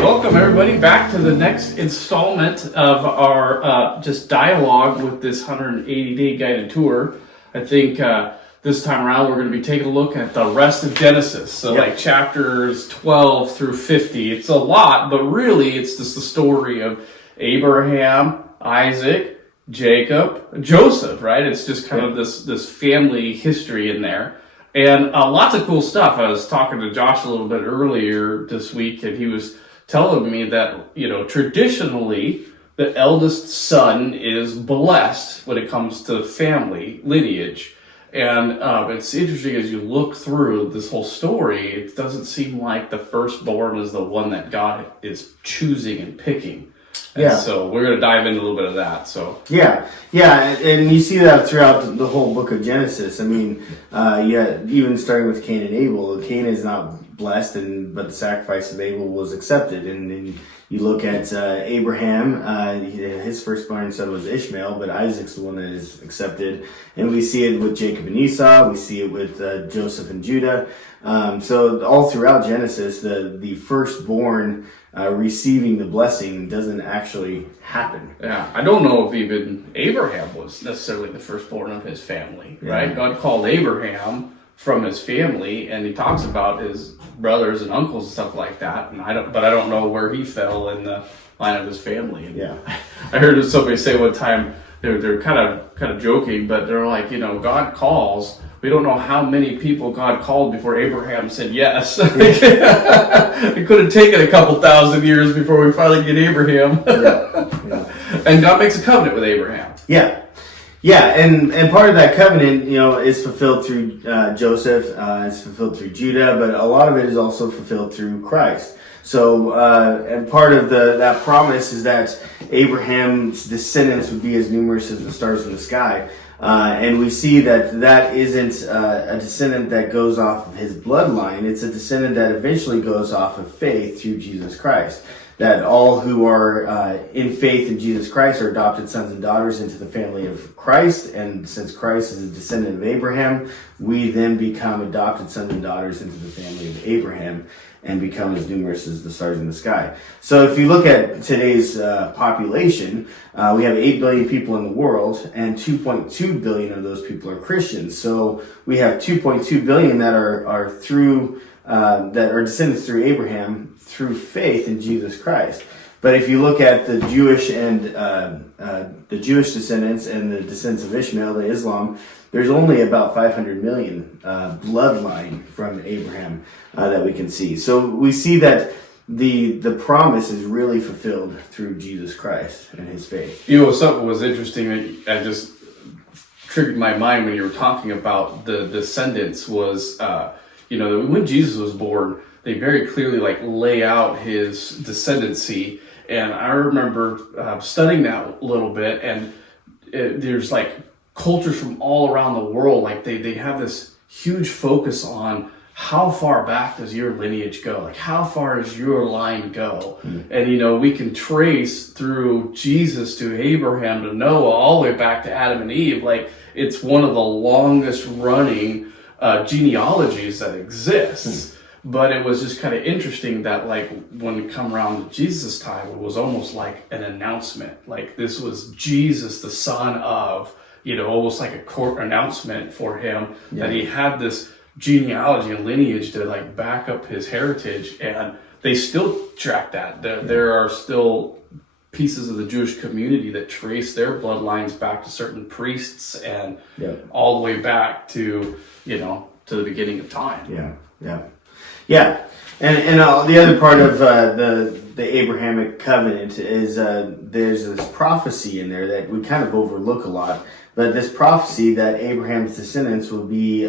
Welcome everybody back to the next installment of our just dialogue with this 180-day guided tour. I think this time around we're going to be taking a look at the rest of Genesis. So like chapters 12 through 50. It's a lot, but really it's just the story of Abraham, Isaac, Jacob, Joseph, right? It's just kind of this family history in there. And lots of cool stuff. I was talking to Josh a little bit earlier this week, and he was telling me that, traditionally, the eldest son is blessed when it comes to family lineage. And it's interesting as you look through this whole story, it doesn't seem like the firstborn is the one that God is choosing and picking. And so we're going to dive into a little bit of that. So yeah, and you see that throughout the whole book of Genesis. I mean, even starting with Cain and Abel, Cain is not blessed, but the sacrifice of Abel was accepted. And then you look at Abraham, his firstborn son was Ishmael, but Isaac's the one that is accepted. And we see it with Jacob and Esau. We see it with Joseph and Judah. So all throughout Genesis, the firstborn receiving the blessing doesn't actually happen. Yeah, I don't know if even Abraham was necessarily the firstborn of his family, right? God called Abraham from his family, and he talks about his brothers and uncles and stuff like that. And I don't know where he fell in the line of his family. And I heard somebody say one time they're kind of joking, but they're like, God calls. We don't know how many people God called before Abraham said yes. It could have taken a couple thousand years before we finally get Abraham. And God makes a covenant with Abraham. And part of that covenant, is fulfilled through Joseph, it's fulfilled through Judah, but a lot of it is also fulfilled through Christ. So, and part of that promise is that Abraham's descendants would be as numerous as the stars in the sky. And we see that isn't a descendant that goes off of his bloodline. It's a descendant that eventually goes off of faith through Jesus Christ. That all who are in faith in Jesus Christ are adopted sons and daughters into the family of Christ. And since Christ is a descendant of Abraham, we then become adopted sons and daughters into the family of Abraham and become as numerous as the stars in the sky. So if you look at today's population, we have 8 billion people in the world, and 2.2 billion of those people are Christians. So we have 2.2 billion that are through that are descendants through Abraham through faith in Jesus Christ. But if you look at the Jewish and the Jewish descendants and the descendants of Ishmael, the Islam, there's only about 500 million bloodline from Abraham that we can see. So we see that the promise is really fulfilled through Jesus Christ and his faith. Something was interesting that just triggered my mind when you were talking about the descendants was, when Jesus was born, they very clearly lay out his descendancy. And I remember studying that a little bit, and there's cultures from all around the world, they have this huge focus on how far back does your lineage go? How far does your line go? And, we can trace through Jesus to Abraham to Noah all the way back to Adam and Eve. It's one of the longest running genealogies that exists. But it was just kind of interesting that when we come around to Jesus' time, it was almost like an announcement. This was Jesus, the son of, almost like a court announcement for him that he had this genealogy and lineage to back up his heritage. And they still track that. There are still pieces of the Jewish community that trace their bloodlines back to certain priests and all the way back to, to the beginning of time. And the other part of the Abrahamic covenant is there's this prophecy in there that we kind of overlook a lot. But this prophecy that Abraham's descendants will be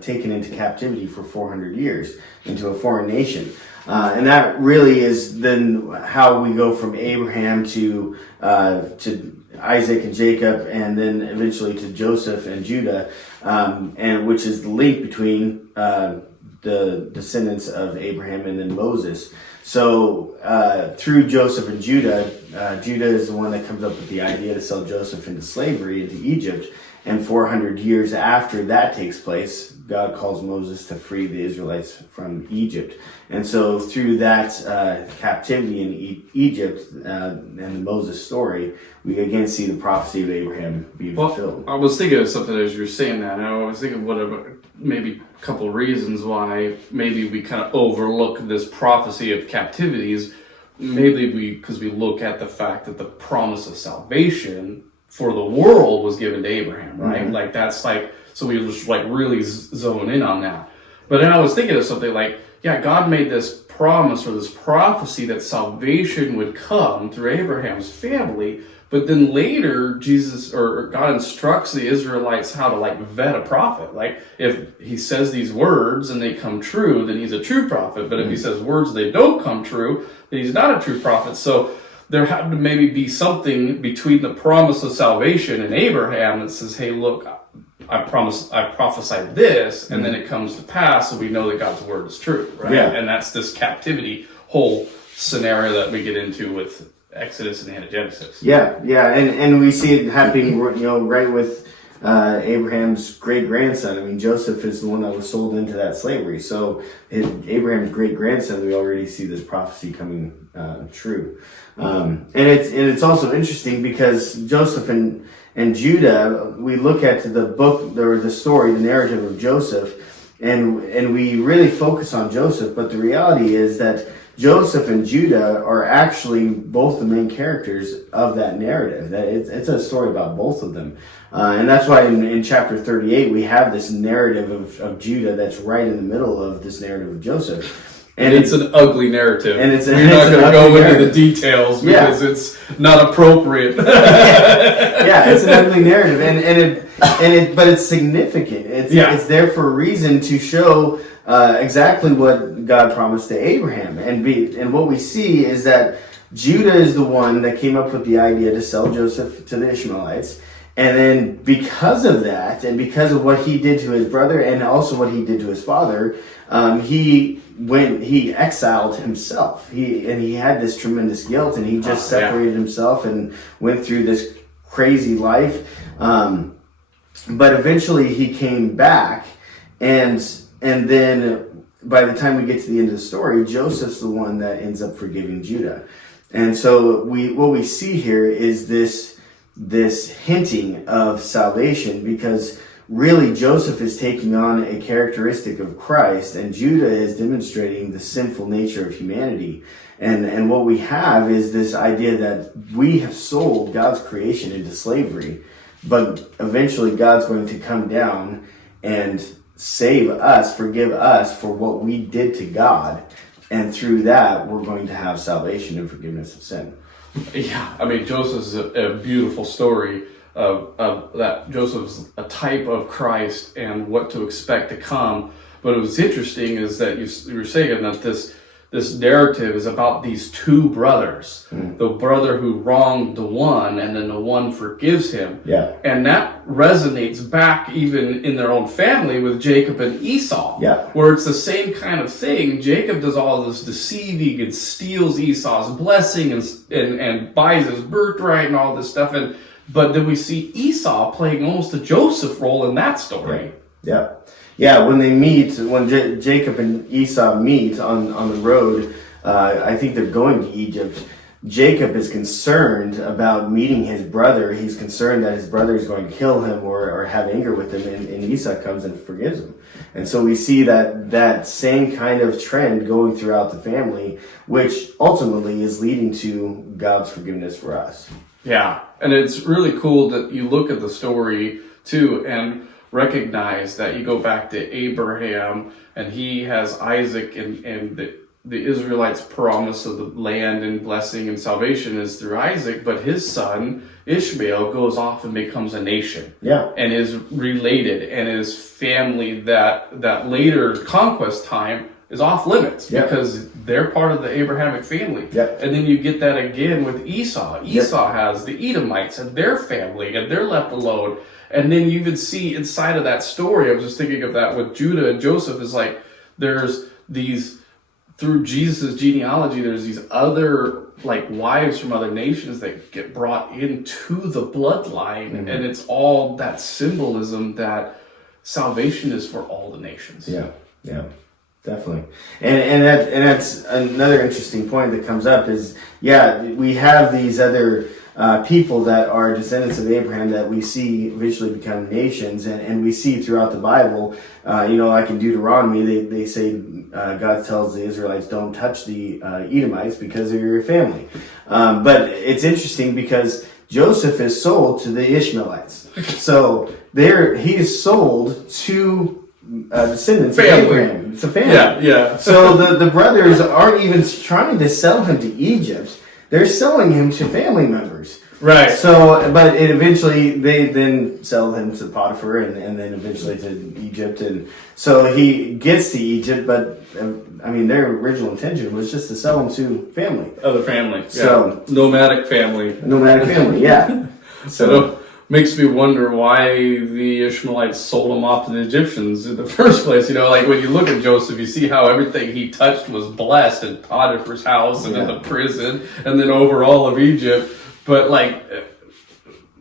taken into captivity for 400 years into a foreign nation. And that really is then how we go from Abraham to Isaac and Jacob, and then eventually to Joseph and Judah, and which is the link between the descendants of Abraham and then Moses. So through Joseph and Judah, Judah is the one that comes up with the idea to sell Joseph into slavery into Egypt. And 400 years after that takes place, God calls Moses to free the Israelites from Egypt. And so through that captivity in Egypt and the Moses story, we again see the prophecy of Abraham being fulfilled. I was thinking of something as you were saying that, and I was thinking maybe a couple of reasons why maybe we kind of overlook this prophecy of captivities. Maybe because we look at the fact that the promise of salvation for the world was given to Abraham, right? Mm-hmm. Like that's like, so we just like really zone in on that. But then I was thinking of something like, yeah, God made this promise or this prophecy that salvation would come through Abraham's family. But then later, Jesus or God instructs the Israelites how to like vet a prophet. Like if he says these words and they come true, then he's a true prophet. But if he says words and they don't come true, then he's not a true prophet. So there had to maybe be something between the promise of salvation and Abraham that says, hey, look, I prophesied this, and then it comes to pass, so we know that God's word is true, right? Yeah. And that's this captivity whole scenario that we get into with Exodus and Genesis. Yeah, and we see it happening, right with Abraham's great grandson. I mean, Joseph is the one that was sold into that slavery. So Abraham's great grandson, we already see this prophecy coming true. And it's also interesting because Joseph and Judah, we look at the book or the story, the narrative of Joseph, and we really focus on Joseph. But the reality is that Joseph and Judah are actually both the main characters of that narrative. That it's a story about both of them. And that's why in chapter 38, we have this narrative of Judah that's right in the middle of this narrative of Joseph. And it's an ugly narrative. And we're not going to go into the details because it's not appropriate. Yeah, it's an ugly narrative, but it's significant. It's there for a reason to show exactly what God promised to Abraham, and what we see is that Judah is the one that came up with the idea to sell Joseph to the Ishmaelites. And then because of that, and because of what he did to his brother, and also what he did to his father, he exiled himself. He had this tremendous guilt, and he just separated himself and went through this crazy life. But eventually he came back, and then by the time we get to the end of the story, Joseph's the one that ends up forgiving Judah. And so what we see here is this hinting of salvation, because really Joseph is taking on a characteristic of Christ, and Judah is demonstrating the sinful nature of humanity. And what we have is this idea that we have sold God's creation into slavery, but eventually God's going to come down and save us, forgive us for what we did to God. And through that, we're going to have salvation and forgiveness of sin. Yeah, I mean, Joseph's a beautiful story of that. Joseph's a type of Christ and what to expect to come. But what's interesting is that you were saying that this narrative is about these two brothers. The brother who wronged the one, and then the one forgives him. Yeah. And that resonates back even in their own family with Jacob and Esau. Yeah. Where it's the same kind of thing. Jacob does all this deceiving and steals Esau's blessing and buys his birthright and all this stuff. But then we see Esau playing almost a Joseph role in that story. Yeah. Yeah, when they meet, when Jacob and Esau meet on the road, I think they're going to Egypt. Jacob is concerned about meeting his brother. He's concerned that his brother is going to kill him or have anger with him, and Esau comes and forgives him. And so we see that same kind of trend going throughout the family, which ultimately is leading to God's forgiveness for us. Yeah, and it's really cool that you look at the story too, and recognize that you go back to Abraham, and he has Isaac, and the Israelites' promise of the land and blessing and salvation is through Isaac, but his son Ishmael goes off and becomes a nation, and is related, and his family that later conquest time is off limits because they're part of the Abrahamic family. And then you get that again with Esau. Esau has the Edomites and their family, and they're left alone. And then you even see inside of that story, I was just thinking of that with Judah and Joseph, is like there's these through Jesus' genealogy, there's these other like wives from other nations that get brought into the bloodline, and it's all that symbolism that salvation is for all the nations. Yeah, definitely. And that's another interesting point that comes up is, we have these other people that are descendants of Abraham that we see eventually become nations, and we see throughout the Bible, like in Deuteronomy, they say God tells the Israelites, don't touch the Edomites because they're your family. But it's interesting because Joseph is sold to the Ishmaelites. So he is sold to descendants of Abraham. It's a family. Yeah. So the brothers aren't even trying to sell him to Egypt. They're selling him to family members. Right. So, but they then sell him to Potiphar and then eventually to Egypt. And so he gets to Egypt, but their original intention was just to sell him to family. Other family. So, nomadic family. Yeah. So makes me wonder why the Ishmaelites sold him off to the Egyptians in the first place. Like when you look at Joseph, you see how everything he touched was blessed in Potiphar's house and in the prison and then over all of Egypt. But I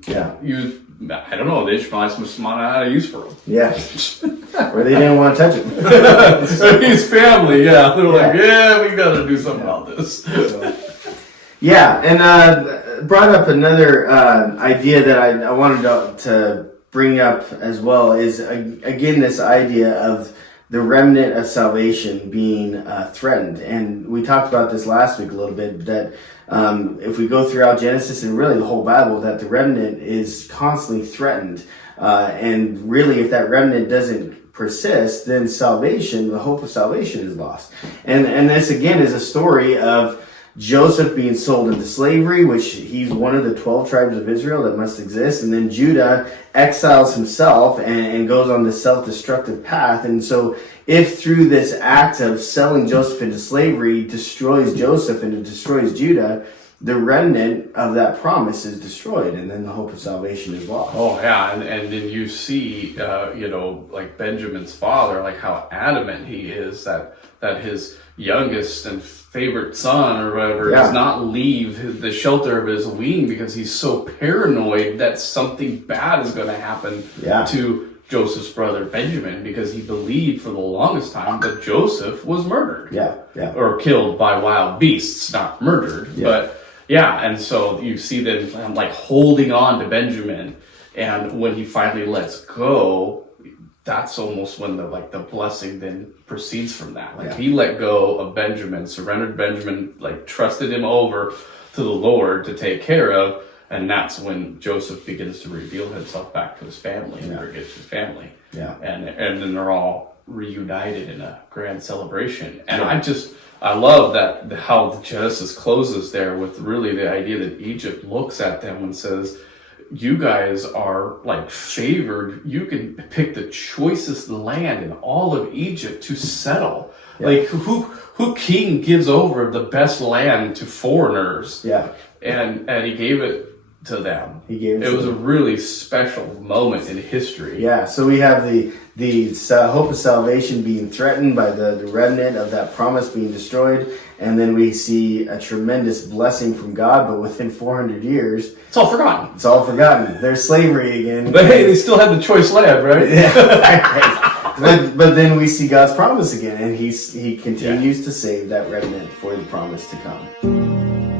don't know, the Ishmaelites must not know how to use for him. Yeah. Or they didn't want to touch him. His family, They're like, we got to do something about this. And brought up another idea that I wanted to bring up as well is, again, this idea of the remnant of salvation being threatened. And we talked about this last week a little bit, that if we go throughout Genesis and really the whole Bible, that the remnant is constantly threatened. And really, if that remnant doesn't persist, then the hope of salvation is lost. And this, again, is a story of Joseph being sold into slavery, which he's one of the 12 tribes of Israel that must exist. And then Judah exiles himself and goes on this self-destructive path. And so if through this act of selling Joseph into slavery destroys Joseph and it destroys Judah, the remnant of that promise is destroyed, and then the hope of salvation is lost. Oh, yeah, and then you see, like Benjamin's father, like how adamant he is that his youngest and favorite son or whatever does not leave the shelter of his wing because he's so paranoid that something bad is going to happen to Joseph's brother Benjamin, because he believed for the longest time that Joseph was murdered. Or killed by wild beasts, not murdered. But and so you see them like holding on to Benjamin, and when he finally lets go, that's almost when the blessing then proceeds from that. He let go of Benjamin, surrendered Benjamin, trusted him over to the Lord to take care of, and that's when Joseph begins to reveal himself back to his family and forgets his family. And then they're all reunited in a grand celebration. And I love that how Genesis closes there with really the idea that Egypt looks at them and says, you guys are favored. You can pick the choicest land in all of Egypt to settle. Who king gives over the best land to foreigners? And he gave it to them. It was a really special moment in history. So we have the hope of salvation being threatened by the remnant of that promise being destroyed, and then we see a tremendous blessing from God, but within 400 years it's all forgotten. There's slavery again. But hey, they still had the choice land, right? But then we see God's promise again, and he continues to save that remnant for the promise to come.